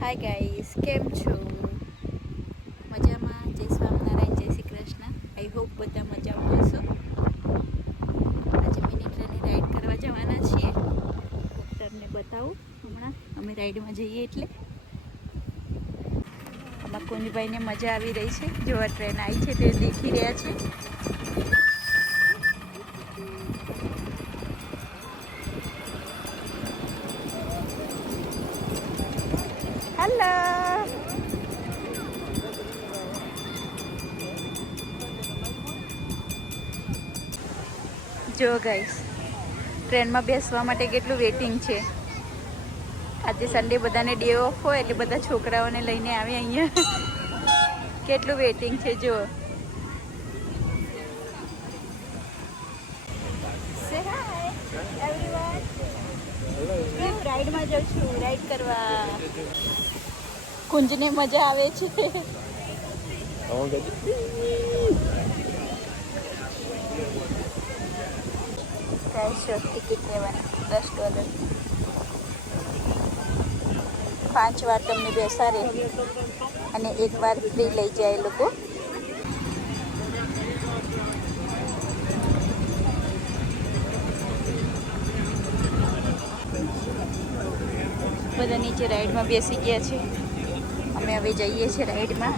Hi guys, કેમ છો? મજામાં? જય સ્વામિનારાયણ, જય શ્રી કૃષ્ણ. આઈ હોપ બધા મજામાં હશો. આજે મિની ટ્રેનની રાઈડ કરવા જવાના છીએ. તમને બતાવું હમણાં અમે રાઈડમાં જઈએ એટલે. આમાં કુંજભાઈને મજા આવી રહી છે. જો આ ટ્રેન આવી છે તે દેખી રહ્યા છે. હેલો. જો ગાઈસ, ટ્રેનમાં બેસવા માટે કેટલું વેઇટિંગ છે. આજે સન્ડે બધાને ડે ઓફ હોય એટલે બધા છોકરાઓને લઈને આવે અહીંયા. કેટલું વેઇટિંગ છે જો. સે હાય એવરીવન. હું રાઈડમાં જાઉં છું, રાઈડ કરવા. કુંજને મજા આવે છે. ટિકિટ લેવાની $10. 5 વાર તમને બેસાડે અને 1 વાર ફ્રી લઈ જાય એ લોકો. બધા નીચે રાઈડમાં બેસી ગયા છે. અમે હવે જઈએ છીએ રાઈડમાં.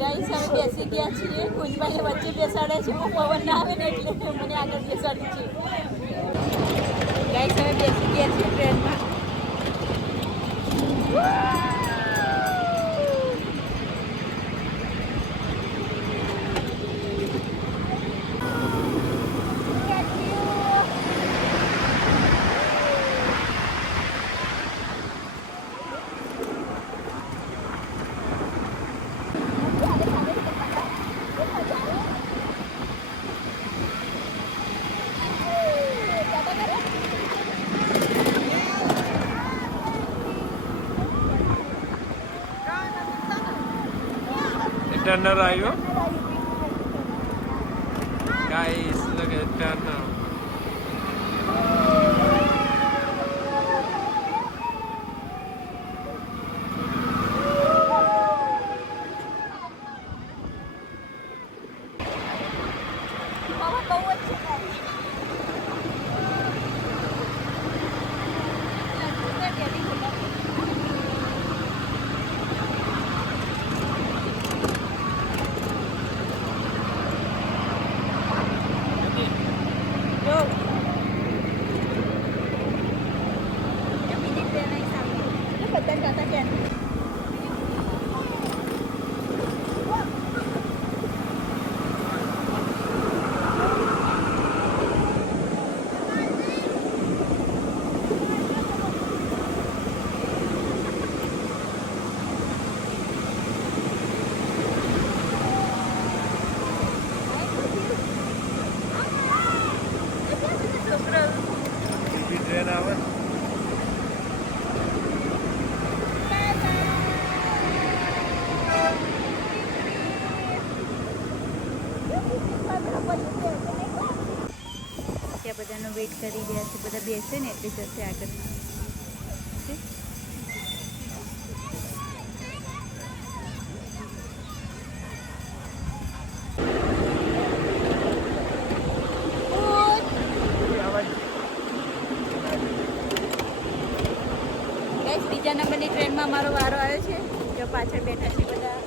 ગાઈસ, અમે બેસી ગયા છીએ. કુંજભાઈને વચ્ચે બેસાડે છે. હું પવન ના આવે ને એટલે મને આગળ બેસાડી છે. ગાઈસ, અમે બેસી ગયા છીએ ટ્રેનમાં. Turner ayo guys, look at Turner. Train આવે ત્યાં બધાનો વેઇટ કરી રહ્યા છે. બધા બેસે ને એટલે જશે આગળ. બીજા નંબરની ટ્રેનમાં મારો વારો આવ્યો છે. જો પાછળ બેઠા છે બધા.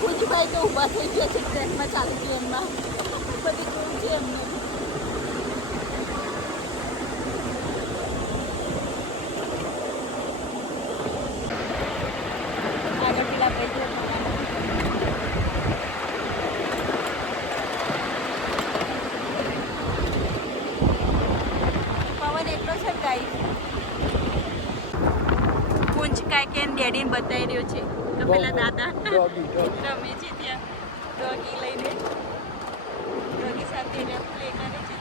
કુંજભાઈ તો ઊભા થઈ ગયા છે ટ્રેનમાં, ચાલુ ટ્રેનમાં. બધી જોયું છે એમને. આગળ પેલા ભાઈ પવન એટલો છે ગાઈસ. કુંજ કાંઈ ડેડીને બતાવી રહ્યો છે તો પેલા દાદા Doggy. રમે છે ત્યાં ડોગી લઈને ડોગી સાથે પ્લે કરે છે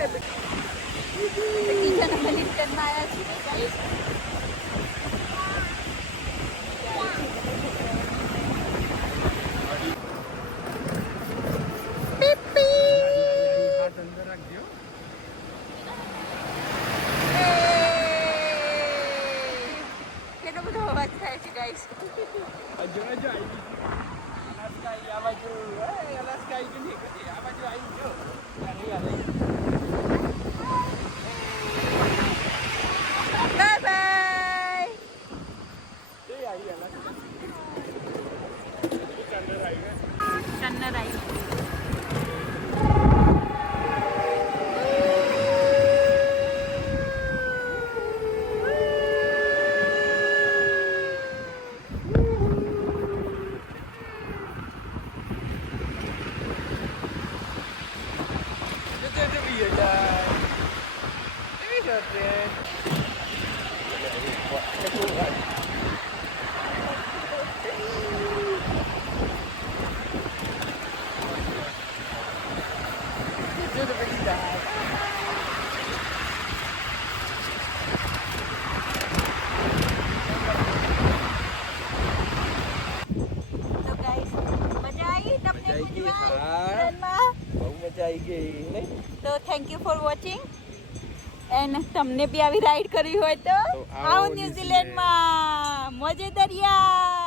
ગુડ કિચન મિલિટનમાં આવ્યા છીએ ગાઈસ કેટલો બધો અવાજ થાય છે ગાઈસ બાય બાય કન્નર આવી તો ગાઈસ મજા આવી તમને ગુજરાતમાં બહુ મજા આવી ગઈ નહીં તો thank you for watching and તમને બી આવી રાઈડ કરવી હોય તો આવો આવો ન્યુઝીલેન્ડમાં મોજે દરિયા